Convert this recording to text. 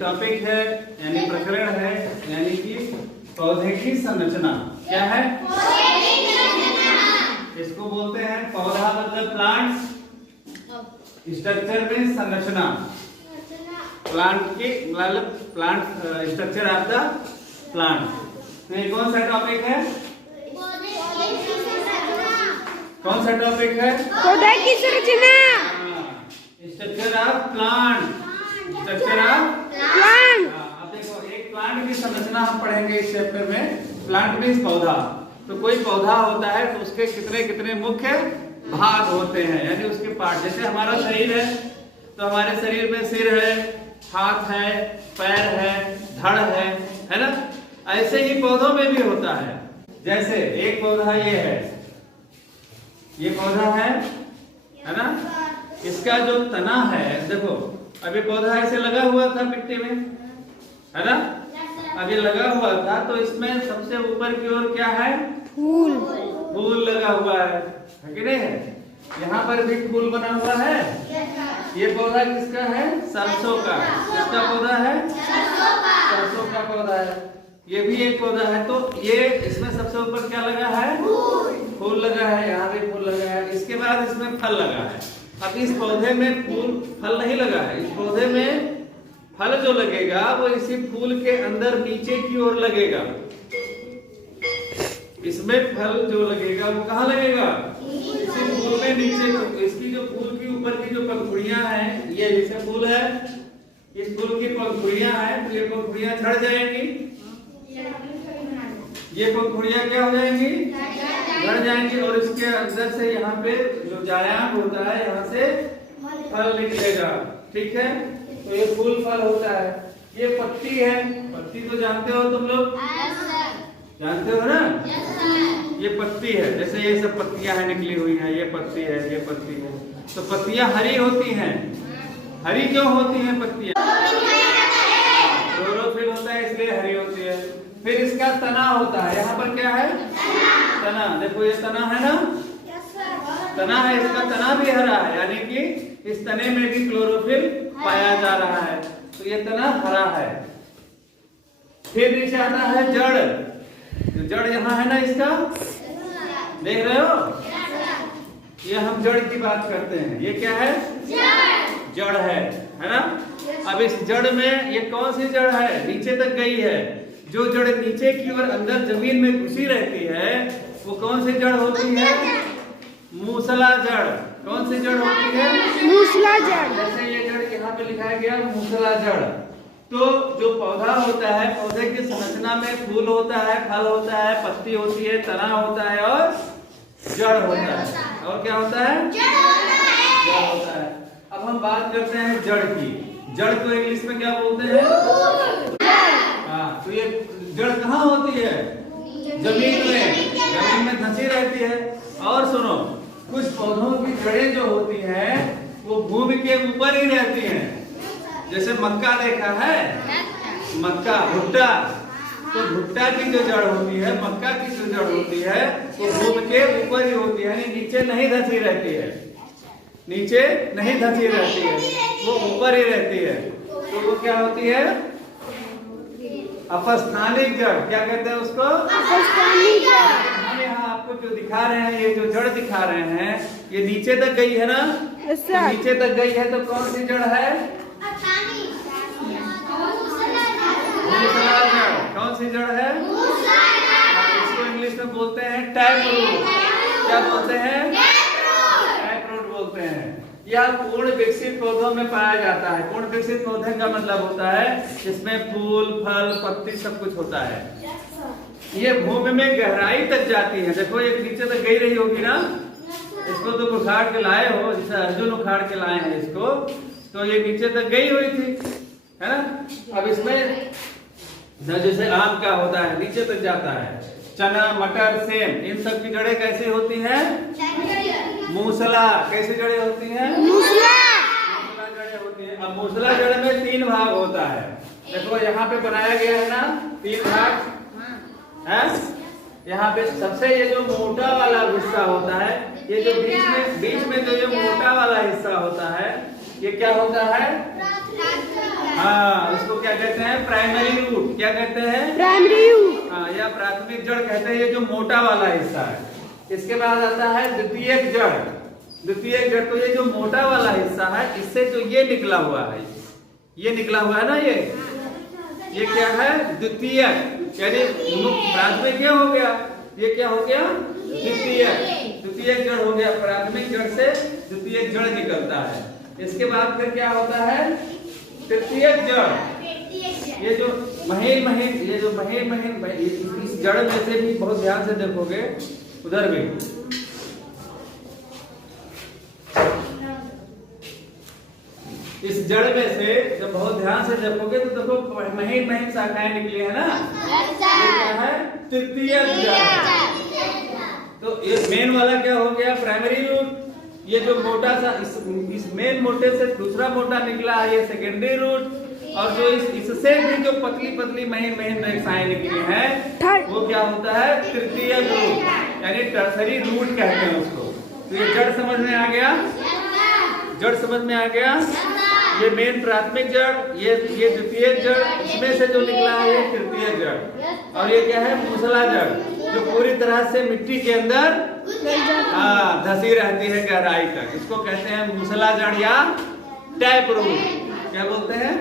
Topic है यानी प्रकरण है यानी कि पौधे की संरचना। क्या है? इसको बोलते हैं पौधा मतलब प्लांट्स, स्ट्रक्चर में संरचना, प्लांट की मतलब plant structure of the plant. तो ये कौन सा टॉपिक है? कौन सा टॉपिक है? पौधे की संरचना, structure of plant, structure of plant. अब देखो एक प्लांट की संरचना हम पढ़ेंगे इस चैप्टर में। प्लांट मींस पौधा। तो कोई पौधा होता है तो उसके कितने कितने मुख्य भाग होते हैं यानी उसके पार्ट। जैसे हमारा शरीर है तो हमारे शरीर में सिर है, हाथ है, पैर है, धड़ है ना। ऐसे ही पौधों में भी होता है। जैसे एक पौधा ये है, ये पौधा है ना। इसका जो तना है, देखो अभी पौधा ऐसे लगा हुआ था मिट्टी में, है ना। अभी लगा हुआ था तो इसमें सबसे ऊपर की ओर क्या है? फूल। फूल लगा हुआ है कि नहीं है? यहाँ पर भी फूल बना हुआ है। ये पौधा किसका है? सरसों का। किसका पौधा है? सरसों का पौधा है। ये भी एक पौधा है। तो ये इसमें सबसे ऊपर क्या लगा है? फूल लगा है। यहाँ भी फूल लगा है। इसके बाद इसमें फल लगा है। अब इस पौधे में फूल फल नहीं लगा है। इस पौधे में फल जो लगेगा वो इसी फूल के अंदर नीचे की ओर लगेगा। इसमें फल जो लगेगा वो कहाँ लगेगा? इसी फूल में नीचे। इसकी जो फूल की ऊपर की जो पंखुड़ियां हैं, ये जैसे फूल है, इस फूल की पंखुड़ियां हैं तो ये पंखुड़ियां झड़ जाएंगी। ये पंखुड़ियां क्या हो जाएंगी? झड़ जाएंगी। और इसके अंदर से यहाँ पे जो व्यायाम होता है, यहाँ से फल निकलेगा। ठीक है, तो ये फूल फल होता है। ये पत्ती है। पत्ती तो जानते हो तुम लोग? जानते हो ना? ये पत्ती है। जैसे ये सब पत्तियां हैं निकली हुई हैं, ये पत्ती है, ये पत्ती है। तो पत्तियां हरी होती हैं। हरी क्यों होती हैं पत्तियां? क्लोरोफिल होता है इसलिए हरी होती है। फिर इसका तना होता है। यहाँ पर क्या है? तना। देखो ये तना है ना, तना है। इसका तना भी हरा है यानी कि इस तने में भी क्लोरोफिल पाया जा रहा है। तो ये तना हरा है। फिर नीचे आता है जड़। जड़ यहाँ है ना इसका, देख रहे हो? ये हम जड़ की बात करते हैं। ये क्या है? जड़ है ना। अब इस जड़ में ये कौन सी जड़ है? नीचे तक गई है। जो जड़ नीचे की ओर अंदर जमीन में घुसी रहती है वो कौन सी जड़ होती है? मूसला जड़। कौन सी जड़ होती है? मूसला जड़। जैसे ये जड़ यहाँ पे लिखाया गया मूसला जड़। तो जो पौधा होता है, पौधे की संरचना में फूल होता है, फल होता है, पत्ती होती है, तना होता है और जड़ होता है। और क्या होता है? जड़ होता है। अब हम बात करते हैं जड़ की। जड़ को इंग्लिश में क्या बोलते हैं? हाँ, तो ये जड़ कहाँ होती है? जमीन में। जमीन में धंसी रहती है। और सुनो, कुछ पौधों की जड़ें जो होती हैं वो भूमि के ऊपर ही रहती हैं। जैसे मक्का देखा है, मक्का, भुट्टा। तो भुट्टा की जो जड़ होती है, मक्का की जो जड़ होती है वो भूमि के ऊपर ही होती है यानी नीचे नहीं धंसी रहती है। नीचे नहीं धंसी रहती है, वो ऊपर ही रहती है। तो वो क्या होती है? अपस्थानिक जड़। क्या कहते हैं उसको? अपस्थानिक जड़। हम यहाँ आपको जो दिखा रहे हैं, ये जो जड़ दिखा रहे हैं, ये नीचे तक गई है ना। तो नीचे तक गई है तो कौन सी जड़ है? मूसला जड़। कौन सी जड़ है? इसको इंग्लिश में बोलते हैं टैप रूट। क्या बोलते हैं? टैप रूट बोलते हैं। यह पूर्ण विकसित पौधों में पाया जाता है। पूर्ण विकसित पौधे का मतलब होता है जिसमें फूल, फल, पत्ती सब कुछ होता है। ये भूमि में गहराई तक जाती है। देखो ये नीचे तक गई रही होगी ना। इसको तो उखाड़ के लाए हो, जैसे अर्जुन उखाड़ के लाए हैं इसको, तो ये नीचे तक गई हुई थी, है ना। अब इसमें जैसे आम का होता है नीचे तक जाता है, चना, मटर, सेम, इन सब की जड़ें कैसी होती हैं? मूसला। कैसी जड़ें होती हैं? मूसला जड़ें होती हैं। अब मूसला जड़ में 3 भाग होता है। देखो यहाँ पे बनाया गया है ना 3 भाग है। यहाँ पे सबसे ये जो मोटा वाला हिस्सा होता है, ये जो बीच में जो ये मोटा वाला हिस्सा होता है ये क्या होता है? हाँ, इसको क्या कहते हैं? Primary root. क्या कहते हैं? Primary root. हाँ, या प्राथमिक जड़ कहते हैं, ये जो मोटा वाला हिस्सा है। इसके बाद आता है द्वितीयक जड़। द्वितीयक जड़ तो ये जो मोटा वाला हिस्सा है, इससे जो ये निकला हुआ है, ये निकला हुआ है ना, ये क्या है? द्वितीयक। यानी प्राथमिक क्या हो गया? ये क्या हो गया? द्वितीयक। द्वितीयक जड़ हो गया, प्राथमिक जड़ से द्वितीयक जड़ निकलता है। इसके बाद फिर क्या होता है? तृतीयक जड़। ये जो महीन इस जड़ में से भी बहुत ध्यान से देखोगे, उधर भी इस जड़ में से जब बहुत ध्यान से देखोगे तो देखो महीन शाखाएं निकली है ना। ये क्या है? तृतीयक जड़। तो ये मेन वाला क्या हो गया? Primary root. ये जो मोटा सा इस मेन मोटे से दूसरा मोटा निकला है, ये सेकेंडरी रूट। और जो इससे भी जो पतली महीन रेखाएं निकली हैं, वो क्या होता है? तृतीयक रूट, यानी टर्सरी रूट कहते हैं उसको। तो ये जड़ समझ में आ गया? जड़ समझ में आ गया? ये मेन प्राथमिक जड़, ये द्वितीयक जड़, इसमें से जो निकला है ये तृतीयक जड़। और ये क्या है? मूसला जड़, जो पूरी तरह से मिट्टी के अंदर धसी रहती है गहराई तक। इसको कहते हैं मूसला जड़ या टैप रूट। क्या बोलते हैं?